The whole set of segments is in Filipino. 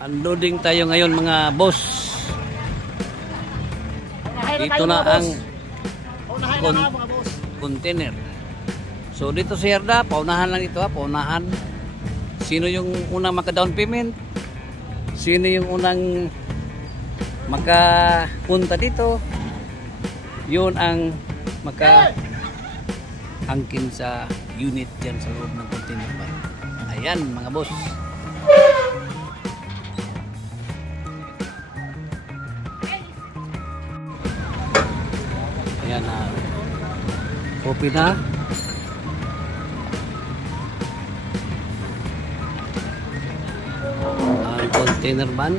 Unloading tayo ngayon mga boss. Dito na ang container. So dito sa Yarda, paunahan lang ito ha, paunahan. Sino yung unang maka-down payment? Sino yung unang makapunta dito? Yun ang maka-angkin sa unit dyan sa loob ng container van. Ayan mga boss. Ayan na. Copy na. Ang container van.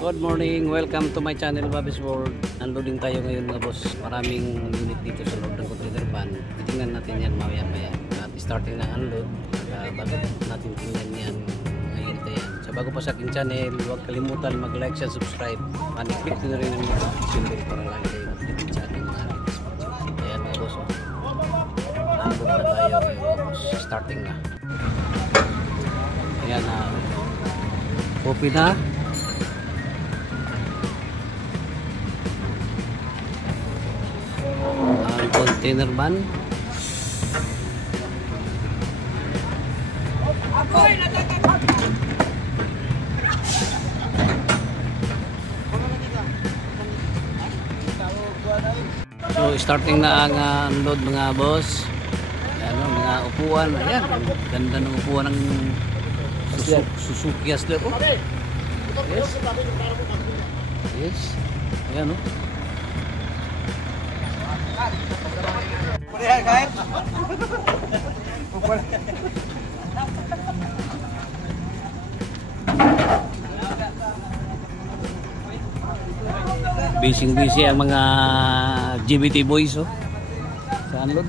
Good morning, welcome to my channel Bobby's World. Unloading tayo ngayon mga boss. Maraming unit dito sa loob ng container van. Titingnan natin yan maya maya. At starting ng unload, bago natin tingnan yan ngayon ito yan. So bago pa sa aking channel, huwag kalimutan mag-like and subscribe. And click na rin ang notification bell para lagi kayo updated sa ating mga latest video. Ayan mga boss. Unload na tayo mga boss. Starting na. Ayan na. Copy na. Container van. So starting na ang unload mga boss. Ayan, mga upuan. Ayan, ganda ng upuan ng Suzuki Asler. Oh. Yes. Yes. Ayan o. Oh. Busy ang mga GBT boys oh, sa unload.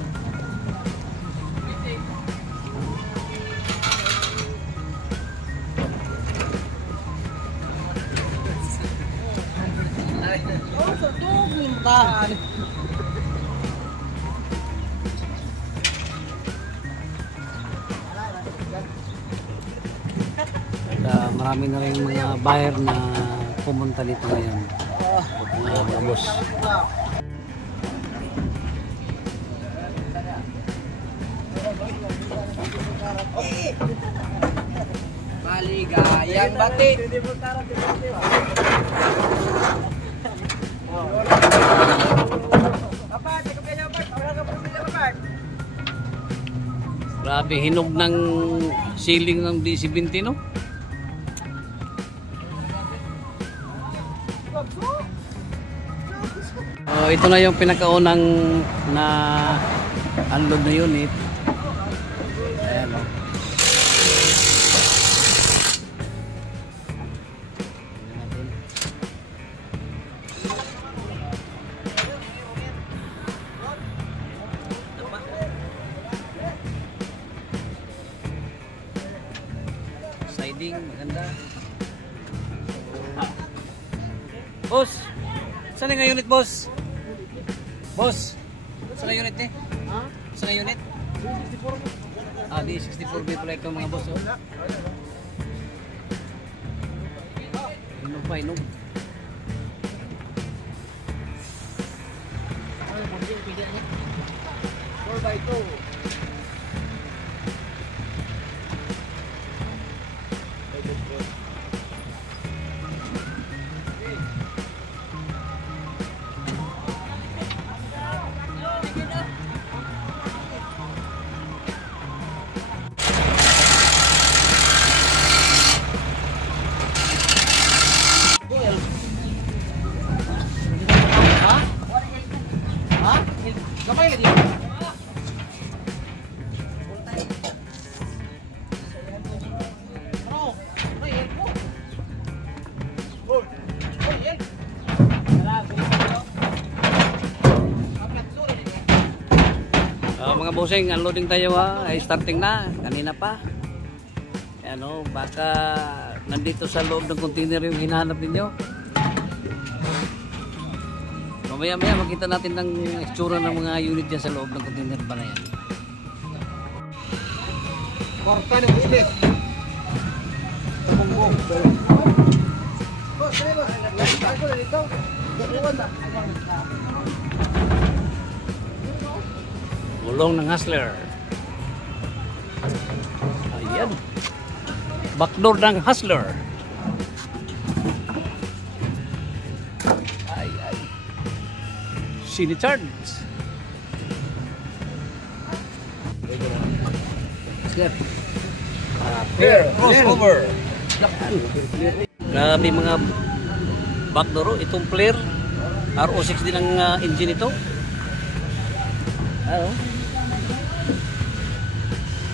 Marami na rin mga buyer na pumunta dito ngayon. Mga boss. Maligayang bati. Grabe, hinog ng ceiling ng DC-20 no? Ito na yung pinakaunang na unload na unit. Ayan o. Siding, maganda. Boss! Saan nga unit boss? Boss, saan nga unit eh? Saan nga unit? Ah, di 64B pala ito mga boss oh. Inog pa, inog. Ano mo din pigil niya? 4x2. Gamay lagi. Mga bossing, unloading tayo ha. Ay starting na, kanina pa. Ano, baka nandito sa loob ng container yung hinahanap ninyo. Mamaya-maya makita natin ng itsura ng mga unit dyan sa loob ng container van na yan. Kwarta ng bilis. Bumbong. Gulong ng Hustler. Ayan. Backdoor ng Hustler. Ay. Sinecharge. Step. Pair. Crossover. Grabe mga backdoor. Itong flare. RO6 din ang engine ito. Ano?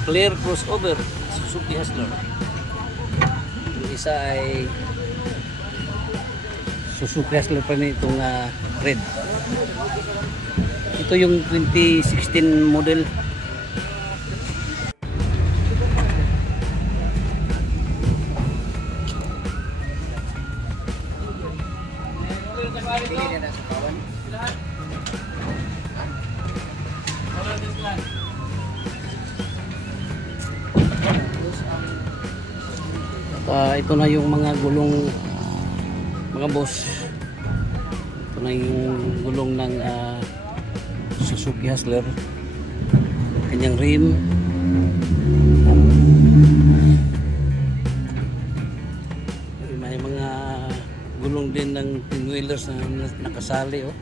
Flare crossover. Suzuki Hustler. Yung isa ay Suzuki Hustler pa rin itong red. Ito yung 2016 model. Ito na yung mga gulong mga boss. Ito na yung gulong ng Suzuki Hustler. Kanyang rim. May mga gulong din ng pinwheelers na nakasali oh.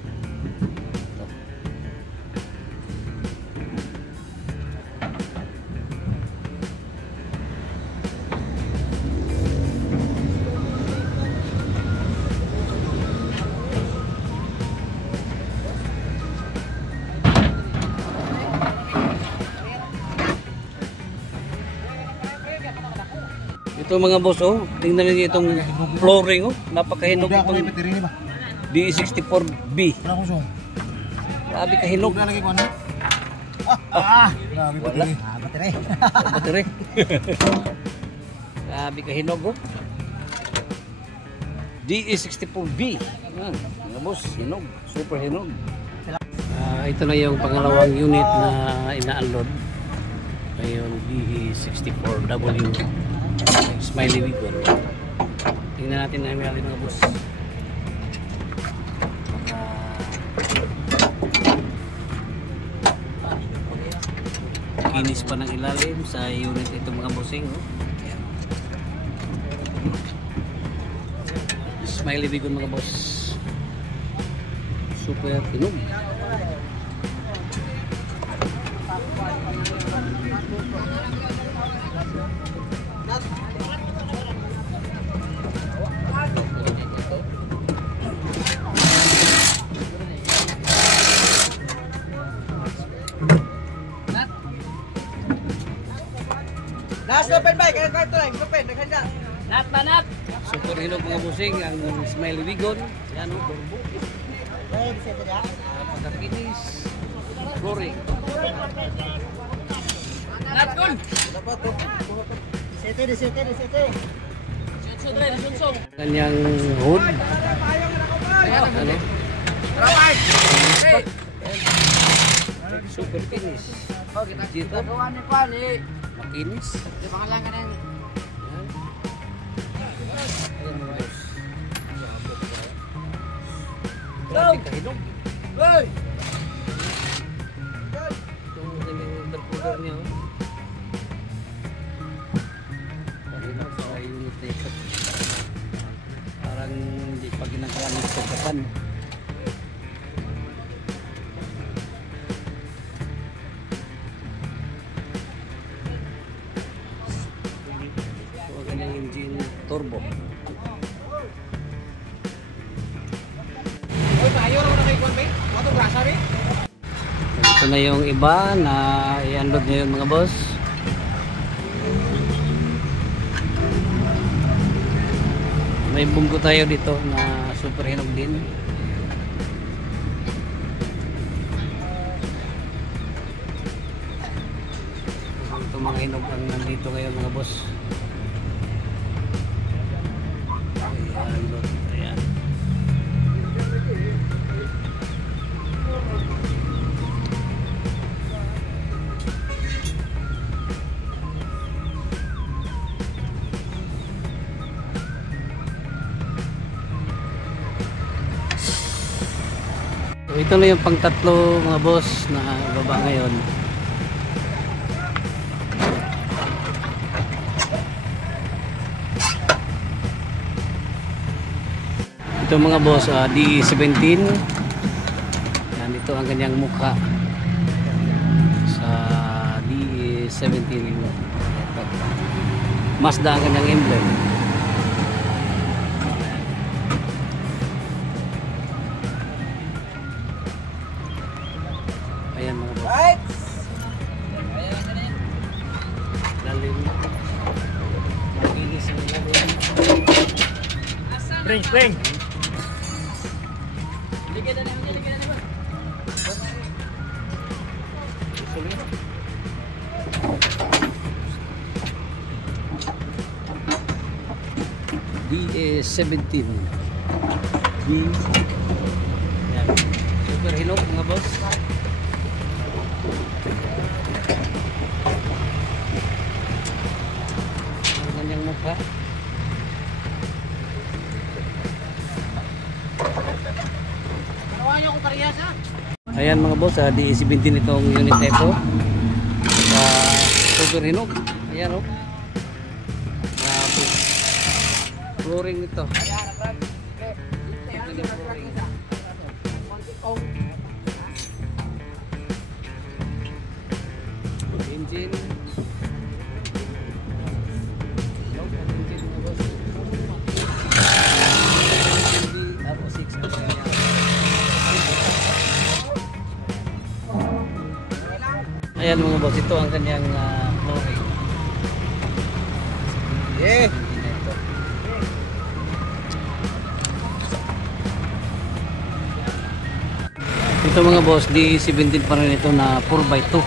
Ito mga boss oh, tingnan niyo itong flooring oh, napakahinog itong D64B. Grabe kahinog. Grabe Battery. Grabe kahinog oh. DE64B. Mga boss, hinog, super hinog. Ito na yung pangalawang unit na ina-unload. Ngayon DE64W. Smiley Wigon. Tingnan natin na may mga boss. Kinis pa ng ilalim sa unit ito mga bossing. Oh. Smiley Wigon mga boss. Super tinog. Last open bike, kaya karto lang, open, naghanda. Nat banat. Super hinog mga busing ang Smiley Wigon. Yan o, turbo. Pagkakinis. Flooring. Nat kun. Sete. Kanyang hood. Ano? Super finish. Dito. Makinis. Di ba kailangan ng Grabe kahinog. Hoy! Itong kanyang intercooler niya. Kahinog sa unit na ito. Parang hindi pa ginagamit sa Japan. Engine turbo. Ito na yung iba na i-unload ngayon mga boss. May bunggo tayo dito na super hinog din. Ito mga hinog ang nandito ngayon mga boss. Ayan. So ito na yung pang-tatlo mga boss na baba ngayon. Ito mga boss, D17. Yan, ito ang kanyang mukha sa D17. Mazda ang kanyang emblem. Ayan mga boss. Right. Lalim. Makinis ang lalim. Spring. DA17 D. Yan. Super hinog mga boss. Ang kanyang mukha. Ayan mga boss, DA17 itong unit na ito. Super hinog. Ayan o. Flooring nito. Engine. Ayan mga boss, ito ang kanyang flooring. Yeah. Ito mga boss, D17 pa rin ito na 4x2.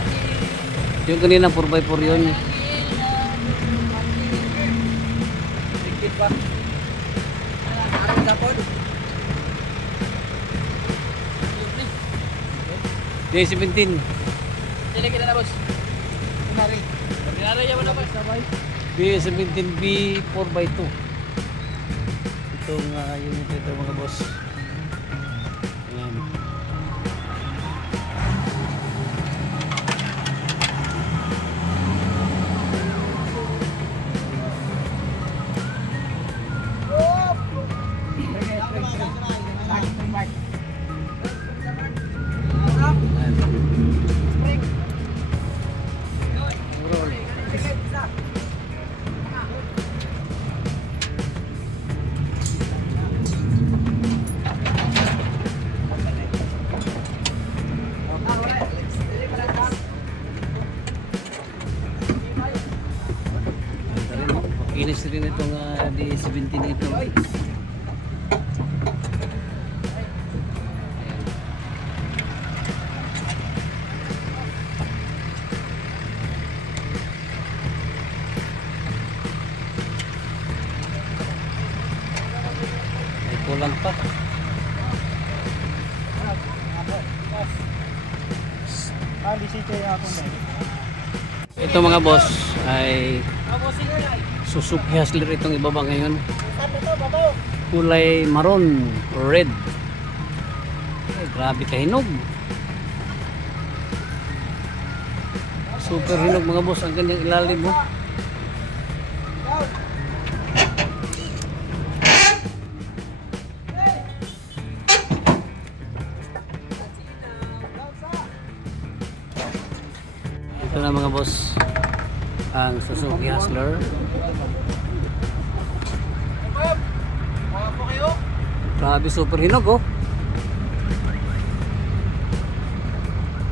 Yung kanina 4x4 yun. D17. Sini kita na boss. Kumari. Paglalaya mo na boss. D17B 4x2. Itong unit ito mga boss. Ayan. Kinis rin itong D17 ito. May kulang pa. Ito mga boss ay Suzuki Hustler itong ibaba ngayon. Kulay maroon or red. Ay, grabe kahinog. Super hinog mga boss ang kanyang ilalim mo. Ito na mga boss ang Suzuki Hustler. Grabe, super hinog oh.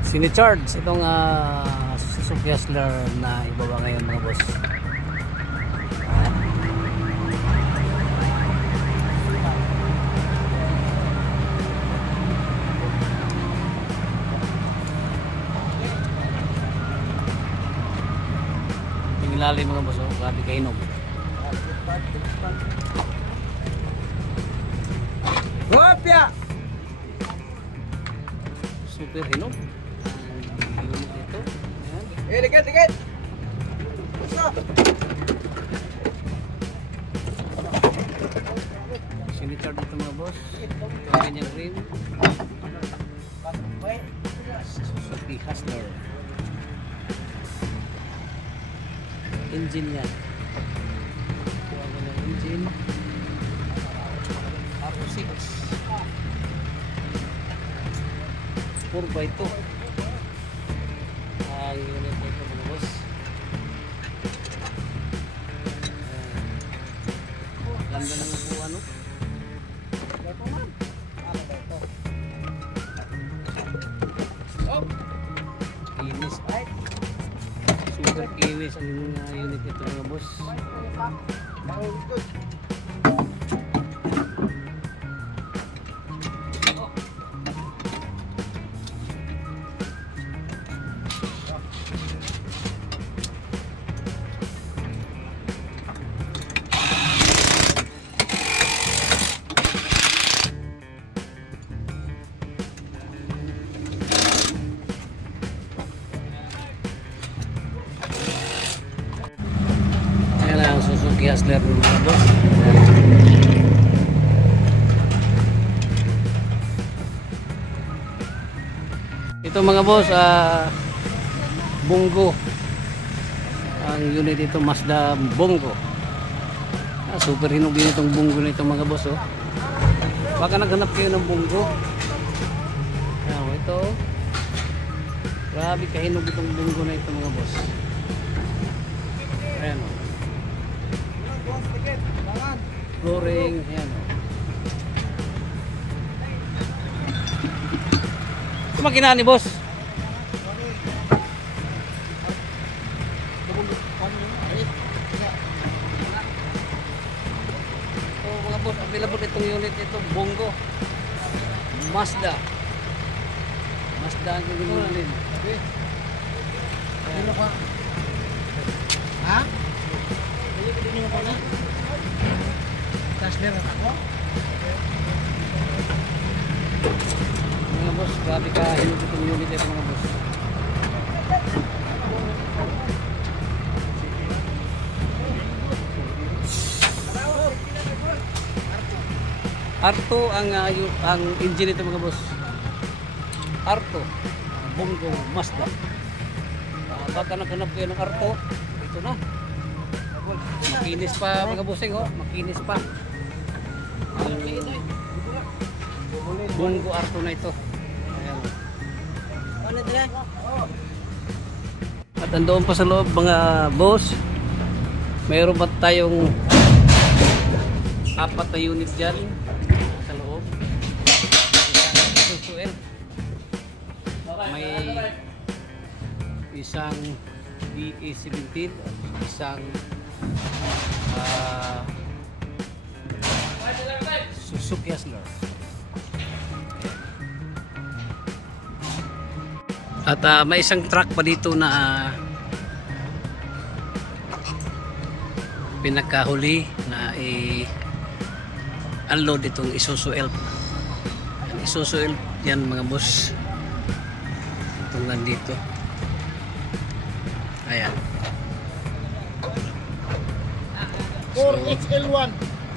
Sinicharge itong Suzuki Hustler na ibaba ngayon mga boss. Yung ilalim mga boss oh, grabe kahinog. Hopya. Super hinog. Unit ito. Ayan. Dikit. Sinicharge ito mga boss. Ito ang kanyang rim. Suzuki Hustler. Engine yan. Kuha ko ng engine. RO6. 4x2. Ang unit nito mga boss. Ganda ng upuan, no? Kinis. Super kinis ang unit nito mga boss. Ayan ang Suzuki Hustler mga boss. Ito mga boss, Bongo. Ang unit ito Mazda Bongo. Super hinog din itong Bongo na ito mga boss. Oh. Baka naghanap kayo ng Bongo. Ayan, ito. Grabe kahinog itong Bongo na ito mga boss. Ayan o. Flooring. Ayan o. Ito makinaan ni boss. Ito mga boss, available itong unit ito. Bongo. Mazda. Mazda ang unit. Ayan. Ha? Hindi mo pa na? Cash meron ako? Mga boss, grabe ka hinog itong unit ito mga boss. Arto ang engine ito mga boss. Arto. Bongo Mazda. Baka naghanap kayo ng Arto, ito na. Makinis pa mga bossing, oh. Makinis pa. Bongo Arto na ito. Ayan. Ano dila? At andoon pa sa loob mga boss, mayroon pa tayong 4 na unit dyan sa loob. Susuel. May isang BA17, isang Suzuki Hustler. At may isang truck pa dito na pinakahuli na i-unload itong Isuzu Elf. Isuzu Elf yan mga boss. Itong nandito. Ayan. 4HL1.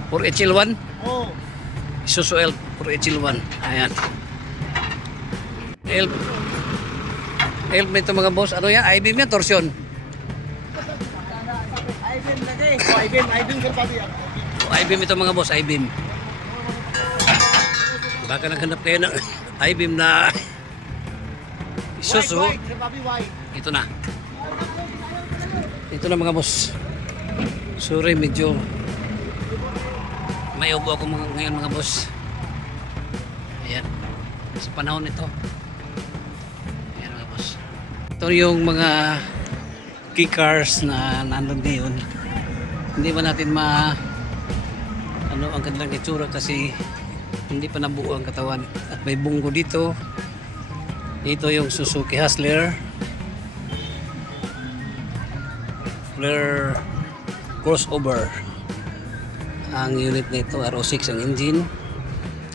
4HL1? Oh. Isuzu Elf 4HL1. Ayan. Elf nito mga boss. Ano yan? I-beam yan? Torsion? I-beam lagi. Oh, I-beam sir pati. I-beam ito mga boss. I-beam. Baka naghanap kayo ng I-beam na Isuzu. White, sir papi, white. Ito na. Ito na mga boss. Sorry, medyo may ubo ako ngayon mga boss. Ayan. Sa panahon ito. Ayan mga boss. Ito yung mga key cars na nandun ngayon. Hindi ba natin ano ang kanilang itsura kasi hindi pa nabuo ang katawan. At may Bongo dito. Dito yung Suzuki Hustler. Crossover. Ang unit nito RO6 ang engine.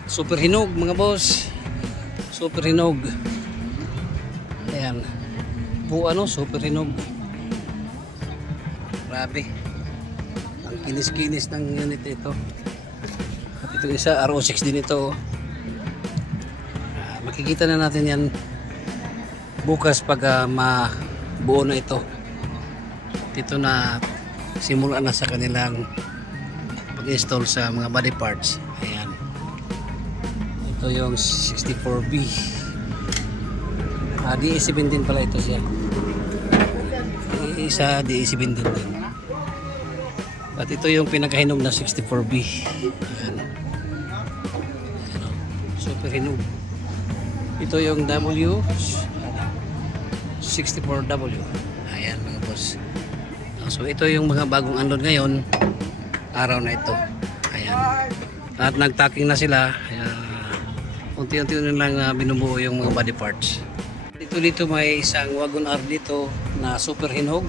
Super hinog mga boss. Super hinog. Ayan. Super hinog. Grabe. Ang kinis-kinis ng unit nito. At itong isa RO6 din ito. makikita na natin yan bukas pag mabuo na ito. Dito na simula na sa kanilang pag-install sa mga body parts. Ayan. Ito yung 64B. DE17 pala ito siya. Isa DE17 din. At ito yung pinakahinog na 64B. Ayan. Super hinog. Ito yung W64W. Ayan mga boss. So ito yung mga bagong unload ngayon. Araw na ito. Ayan. At nagtacking na sila. Unti-unti lang binubuo yung mga body parts. Dito may isang wagon R dito na super hinog.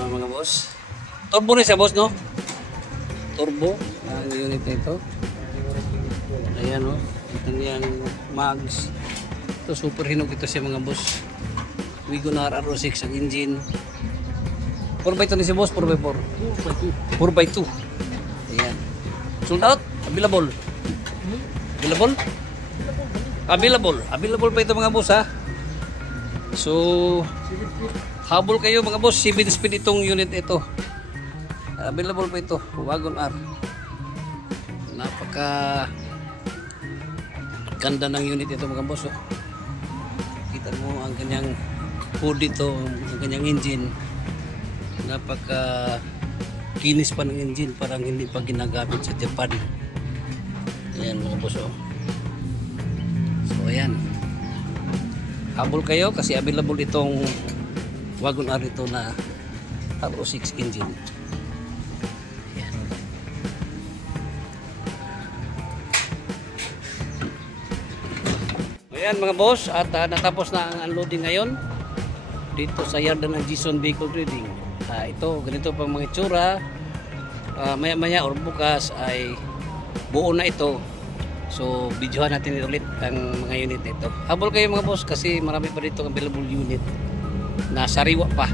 Mga boss. Turbo rin siya boss, no? Turbo ang unit na ito. Ayan o. Ito niyang mags. Ito super hinog ito siya mga boss. Wagon R R06 ang engine. 4x2 ni si boss, 4x4. 4x2. Ayan. Sold out? Available? Available? Available pa ito mga boss ha. So habol kayo mga boss, 7 speed itong unit ito. Available pa ito, wagon R. Napaka ganda ng unit ito mga boss. Kita mo ang kanyang hood dito, ang kanyang engine. Napaka kinis pa ng engine, parang hindi pa ginagamit sa Japan. Ayan mga boss. So ayan, habol kayo kasi available itong wagon R ito na R06 engine. Ayan. Ayan mga boss, at natapos na ang unloading ngayon dito sa yarda ng Jason Vehicle Trading. Ito, ganito pang mga itsura. Maya maya or bukas ay buo na ito. So, videohan natin ulit ang mga unit nito. Habol kayo mga boss kasi marami pa dito available unit na sariwa pa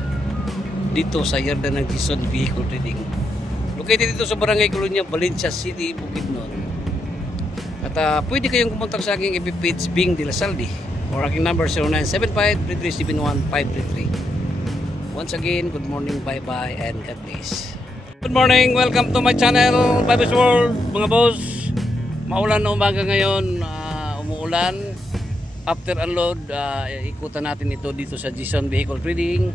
dito sa yarda ng Jason Vehicle Trading. Located dito sa Barangay Colonia, Valencia City, Bukidnon. At pwede kayong kumontak sa aking FB page Bing de la Saldi or aking number 0975-3371-533. Once again, good morning, bye-bye, and God bless. Good morning, welcome to my channel, Bobby's World, mga boss. Maulan na umaga ngayon, umuulan. After unload, ikutan natin ito dito sa Jason Vehicle Trading.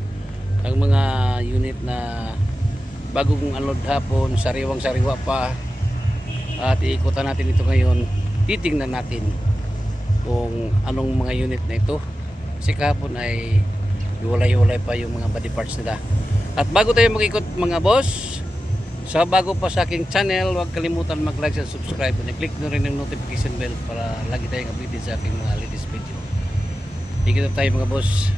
Ang mga unit na bagong unload hapon, sariwang-sariwa pa. At ikutan natin ito ngayon. Titingnan natin kung anong mga unit na ito. Kasi kahapon ay hiwalay-hiwalay pa yung mga body parts nila. At bago tayo mag-ikot mga boss, sa bago pa sa aking channel, huwag kalimutan mag-like and subscribe. And i-click nyo rin yung notification bell para lagi tayong updated sa aking mga latest video. Tigil na tayo mga boss.